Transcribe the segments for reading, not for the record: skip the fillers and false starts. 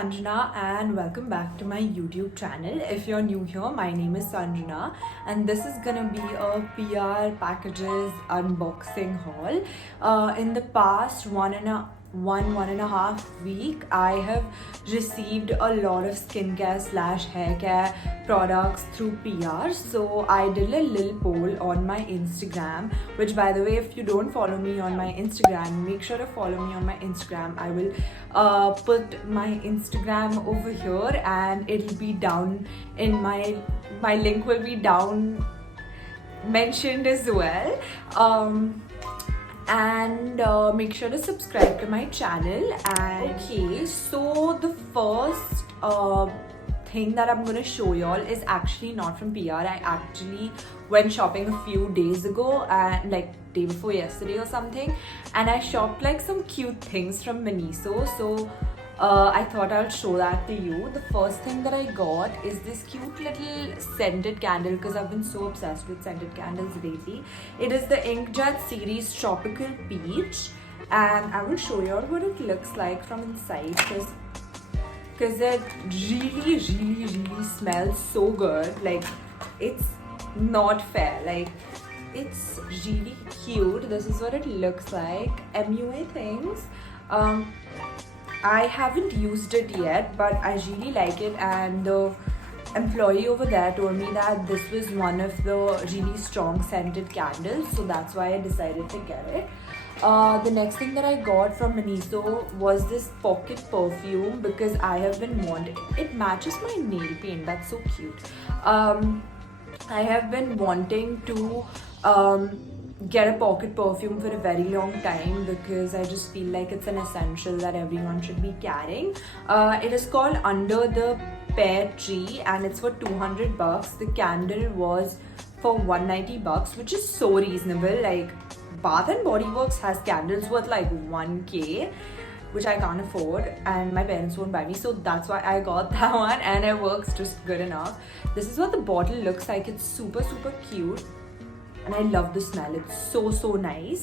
Sanjana and welcome back to my YouTube channel. If you're new here, my name is Sanjana and this is gonna be a PR packages unboxing haul. In the past one and a half week, I have received a lot of skincare / hair care products through PR. So I did a little poll on my Instagram, which by the way, if you don't follow me on my Instagram, make sure to follow me on my Instagram. I will put my Instagram over here and it'll be down in my link will be down mentioned as well. And make sure to subscribe to my channel. And okay, so the first thing that I'm gonna show y'all is actually not from PR. I actually went shopping a few days ago, and like day before yesterday or something, and I shopped like some cute things from Miniso. So I thought I'll show that to you. The first thing that I got is this cute little scented candle because I've been so obsessed with scented candles lately. It is the Inkjet series Tropical Peach, and I will show you what it looks like from inside because it really smells so good. Like, it's not fair. Like, it's really cute. This is what it looks like. MUA things. I haven't used it yet, but I really like it, and the employee over there told me that this was one of the really strong scented candles, so that's why I decided to get it. The next thing that I got from Miniso was this pocket perfume because I have been wanting it. Matches my nail paint. That's so cute. I have been wanting to get a pocket perfume for a very long time because I just feel like it's an essential that everyone should be carrying. It is called Under the Pear tree and it's for 200 bucks. The candle was for 190 bucks, which is so reasonable. Like, Bath and Body Works has candles worth like 1k, which I can't afford, and my parents won't buy me, so that's why I got that one, and it works just good enough. This is what the bottle looks like. It's super cute, and I love the smell. It's so nice.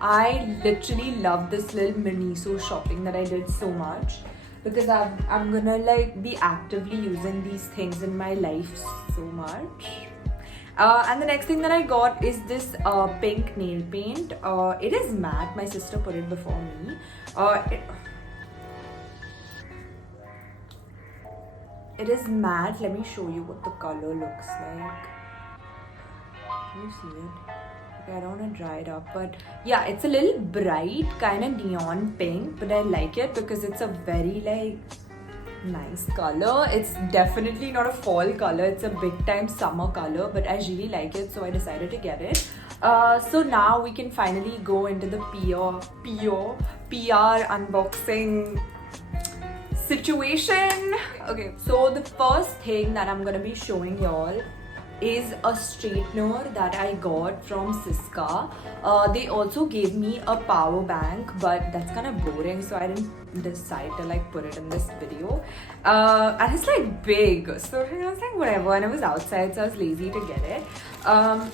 I literally love this little Miniso shopping that I did so much because I'm gonna like be actively using these things in my life so much. And the next thing that I got is this pink nail paint. It is matte. My sister put it before me. It is matte. Let me show you what the color looks like. Can you see it? Okay, I don't want to dry it up, but yeah, it's a little bright, kind of neon pink, but I like it because it's a very like nice color. It's definitely not a fall color, it's a big time summer color, but I really like it, so I decided to get it. So now we can finally go into the PR unboxing situation. Okay, so the first thing that I'm gonna be showing y'all is a straightener that I got from Siska. They also gave me a power bank, but that's kind of boring, so I didn't decide to like put it in this video. And it's like big, so I was like whatever, and I was outside, so I was lazy to get it. I'm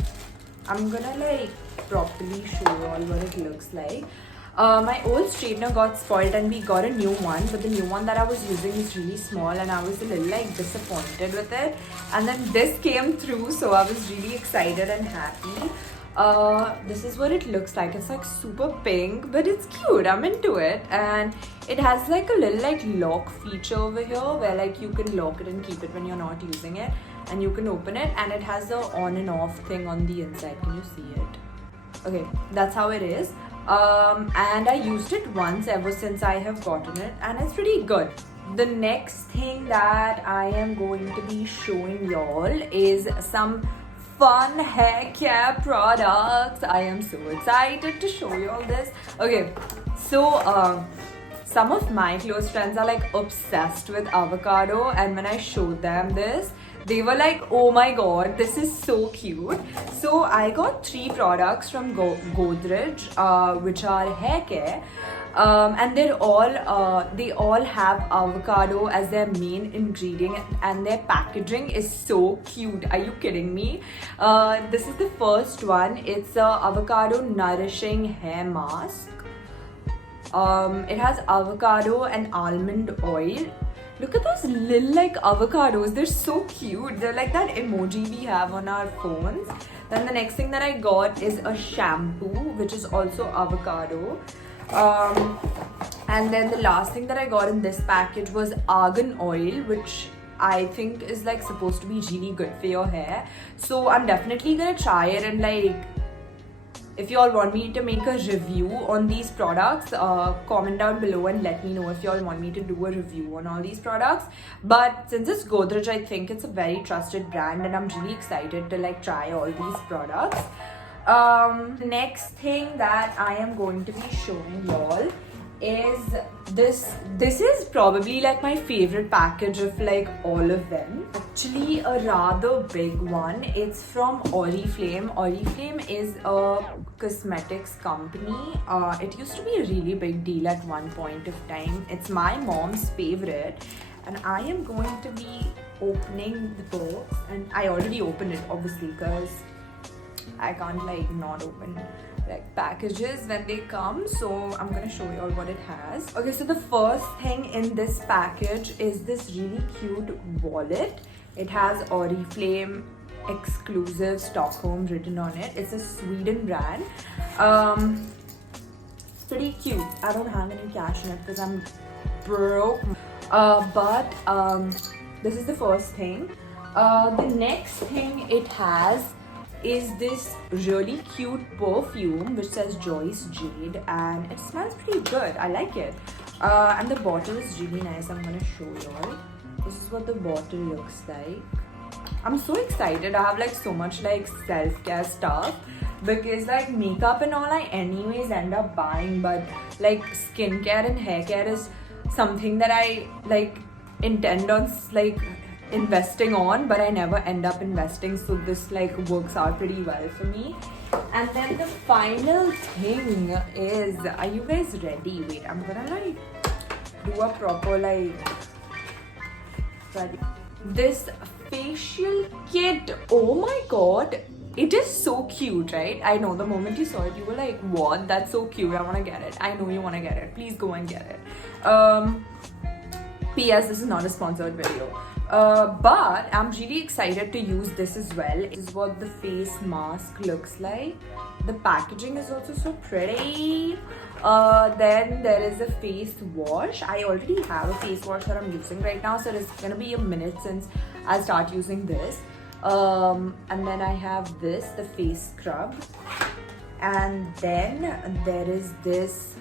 gonna like properly show you all what it looks like. My old straightener got spoiled and we got a new one, but the new one that I was using is really small and I was a little like disappointed with it, and then this came through, so I was really excited and happy. This is what it looks like. It's like super pink, but it's cute. I'm into it, and it has like a little like lock feature over here where like you can lock it and keep it when you're not using it, and you can open it, and it has the on and off thing on the inside. Can you see it? Okay, that's how it is. And I used it once ever since I have gotten it, and it's pretty good. The next thing that I am going to be showing y'all is some fun hair care products. I am so excited to show you all this. Okay, so some of my close friends are like obsessed with Avocado, and when I showed them this, they were like, oh my god, this is so cute. So I got 3 products from Godrej, which are hair care, and they all have avocado as their main ingredient, and their packaging is so cute. Are you kidding me? This is the first one. It's a avocado nourishing hair mask. It has avocado and almond oil. Look at those little like avocados. They're so cute. They're like that emoji we have on our phones. Then the next thing that I got is a shampoo, which is also avocado. And then the last thing that I got in this package was Argan Oil, which I think is like supposed to be really good for your hair. So I'm definitely gonna try it, and like if you all want me to make a review on these products, comment down below and let me know if you all want me to do a review on all these products. But since it's Godrej, I think it's a very trusted brand and I'm really excited to like try all these products. Next thing that I am going to be showing y'all is this. This is probably like my favorite package of like all of them. Actually a rather big one. It's from Oriflame. Oriflame is a cosmetics company. It used to be a really big deal at one point of time. It's my mom's favorite, and I am going to be opening the box, and I already opened it obviously because I can't like not open like packages when they come, so I'm gonna show you all what it has. Okay, so the first thing in this package is this really cute wallet. It has Oriflame exclusive Stockholm written on it. It's a Sweden brand. It's pretty cute. I don't have any cash in it because I'm broke. But this is the first thing. The next thing it has is this really cute perfume which says Joie Jade, and it smells pretty good. I like it. And the bottle is really nice. I'm gonna show y'all. This is what the bottle looks like. I'm so excited. I have like so much like self-care stuff because like makeup and all I anyways end up buying, but like skincare and hair care is something that I like intend on like investing on, but I never end up investing, so this like works out pretty well for me. And then the final thing is, are you guys ready? Wait, I'm gonna like do a proper like this facial kit. Oh my god, it is so cute, right? I know the moment you saw it you were like, what? That's so cute, I want to get it. I know you want to get it. Please go and get it. P.S. This is not a sponsored video. But I'm really excited to use this as well. This is what the face mask looks like. The packaging is also so pretty. Then there is a face wash. I already have a face wash that I'm using right now, so it's gonna be a minute since I start using this. And then I have this, the face scrub. And then there is this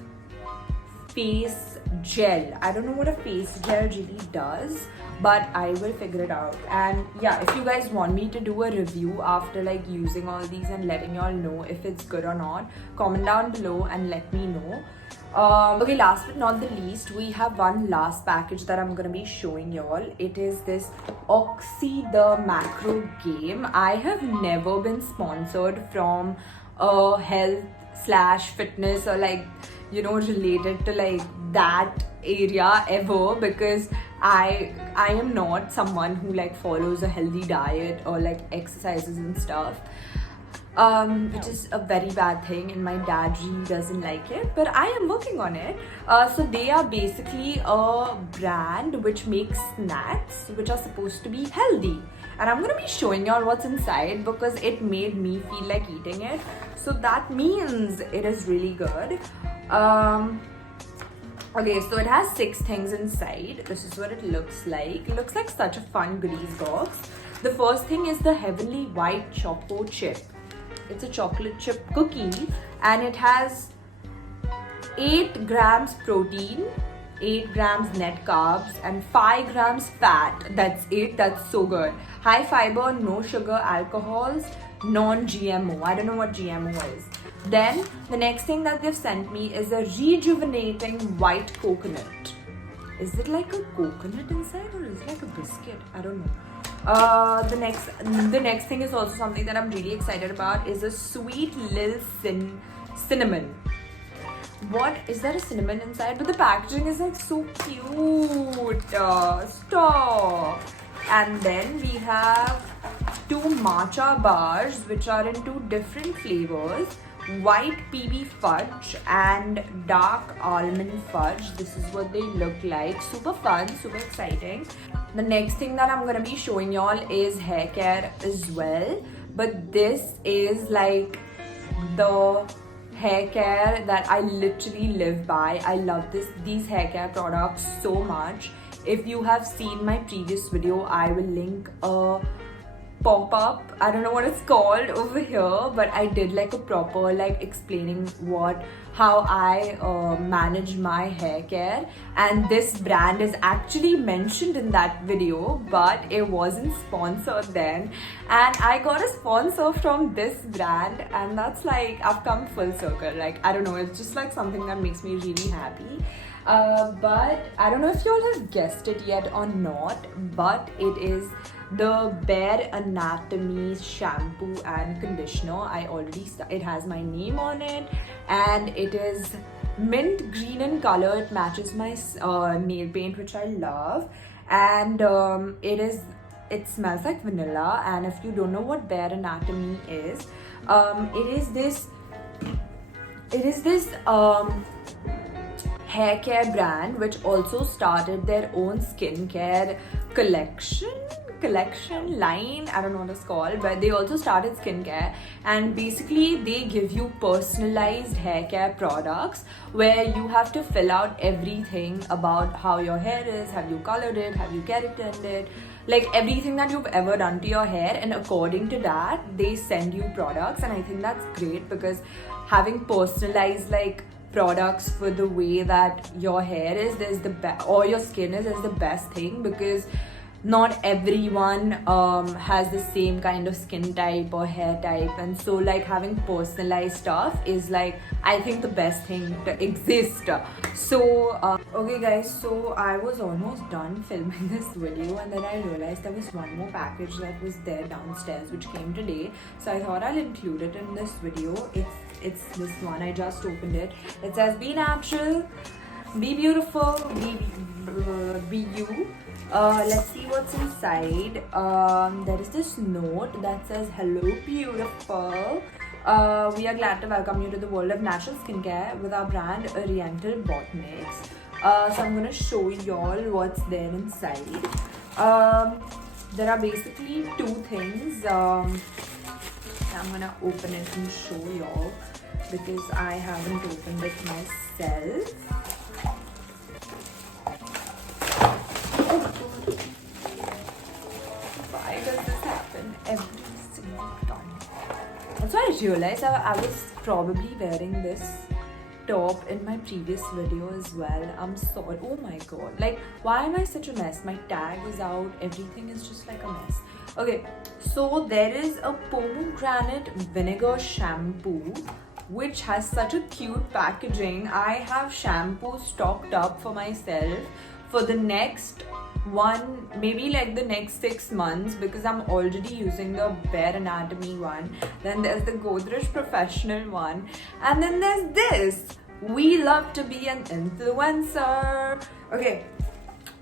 face gel. I don't know what a face gel really does, but I will figure it out. And yeah, if you guys want me to do a review after like using all these and letting y'all know if it's good or not, comment down below and let me know. Okay, last but not the least, we have one last package that I'm gonna be showing y'all. It is this Oxy the Macro Game. I have never been sponsored from a health/fitness or like, you know, related to like that area ever, because I am not someone who like follows a healthy diet or like exercises and stuff, which is a very bad thing, and my dad really doesn't like it, but I am working on it. So they are basically a brand which makes snacks which are supposed to be healthy, and I'm gonna be showing y'all what's inside because it made me feel like eating it, so that means it is really good. Okay, so it has 6 things inside. This is what it looks like. It looks like such a fun goodies box. The first thing is the Heavenly White Choco Chip. It's a chocolate chip cookie, and it has 8 grams protein, 8 grams net carbs, and 5 grams fat. That's it. That's so good. High fiber, no sugar, alcohols, non-GMO. I don't know what GMO is. Then the next thing that they've sent me is a rejuvenating white coconut. Is it like a coconut inside or is it like a biscuit? I don't know. The next thing is also something that I'm really excited about, is a sweet little cinnamon. What is there a cinnamon inside? But the packaging is like so cute. Stop. And then we have 2 matcha bars which are in 2 different flavors. white PB fudge and dark almond fudge. This is what they look like. Super fun, super exciting. The next thing that I'm gonna be showing y'all is hair care as well, but this is like the hair care that I literally live by. I love these hair care products so much. If you have seen my previous video, I will link a pop-up, I don't know what it's called over here, but I did like a proper like explaining how I manage my hair care, and this brand is actually mentioned in that video, but it wasn't sponsored then, and I got a sponsor from this brand, and that's like I've come full circle. Like, I don't know, it's just like something that makes me really happy. But I don't know if you all have guessed it yet or not, but it is the Bare Anatomy shampoo and conditioner. It has my name on it, and it is mint green in color. It matches my nail paint, which I love, and it smells like vanilla. And if you don't know what Bare Anatomy is, it is this hair care brand which also started their own skincare collection line, I don't know what it's called, but they also started skincare, and basically they give you personalized hair care products where you have to fill out everything about how your hair is, have you colored it, have you keratined it, like everything that you've ever done to your hair, and according to that they send you products. And I think that's great, because having personalized like products for the way that your hair is, or your skin is the best thing, because not everyone has the same kind of skin type or hair type, and so like having personalized stuff is like, I think, the best thing to exist. So okay guys, so I was almost done filming this video, and then I realized there was one more package that was there downstairs which came today, so I thought I'll include it in this video. It's this one. I just opened it. It says, be natural, be beautiful, be you. Let's see what's inside. There is this note that says, hello beautiful, we are glad to welcome you to the world of natural skincare with our brand Oriental Botanics. So I'm gonna show y'all what's there inside. There are basically two things. I'm gonna open it and show y'all, because I haven't opened it myself. Why does this happen every single time? Also, I realized I was probably wearing this top in my previous video as well. I'm sorry. Oh my god, like, why am I such a mess? My tag is out, everything is just like a mess. Okay, so there is a pomegranate vinegar shampoo which has such a cute packaging. I have shampoo stocked up for myself for the next maybe like the next 6 months, because I'm already using the Bare Anatomy one. Then there's the Godrej Professional one, and then there's this. We love to be an influencer. Okay,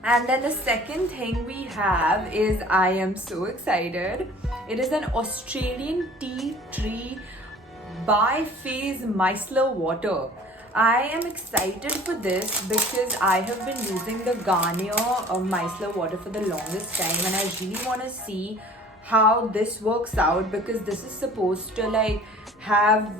and then the second thing we have is, I am so excited. It is an Australian tea tree bi-phase micellar water. I am excited for this because I have been using the Garnier micellar water for the longest time, and I really want to see how this works out, because this is supposed to like have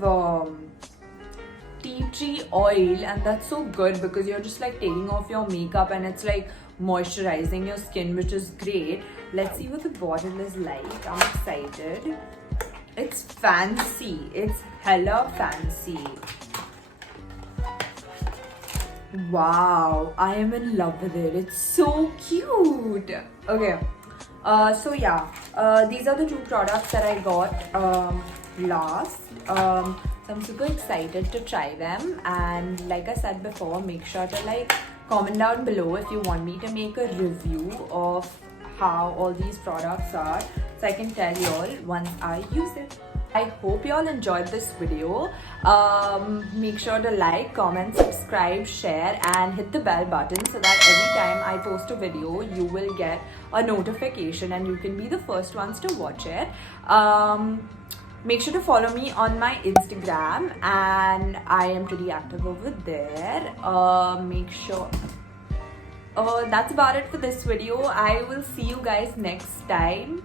tea tree oil, and that's so good because you're just like taking off your makeup and it's like moisturizing your skin, which is great. Let's see what the bottle is like. I'm excited. It's fancy. It's hella fancy. Wow, I am in love with it. It's so cute. Okay, so yeah, these are the two products that I got last. So I'm super excited to try them, and like I said before, make sure to like comment down below if you want me to make a review of how all these products are, so I can tell you all once I use it. I hope you all enjoyed this video. Make sure to like, comment, subscribe, share, and hit the bell button so that every time I post a video, you will get a notification and you can be the first ones to watch it. Make sure to follow me on my Instagram, and I am pretty active over there. Make sure. That's about it for this video. I will see you guys next time.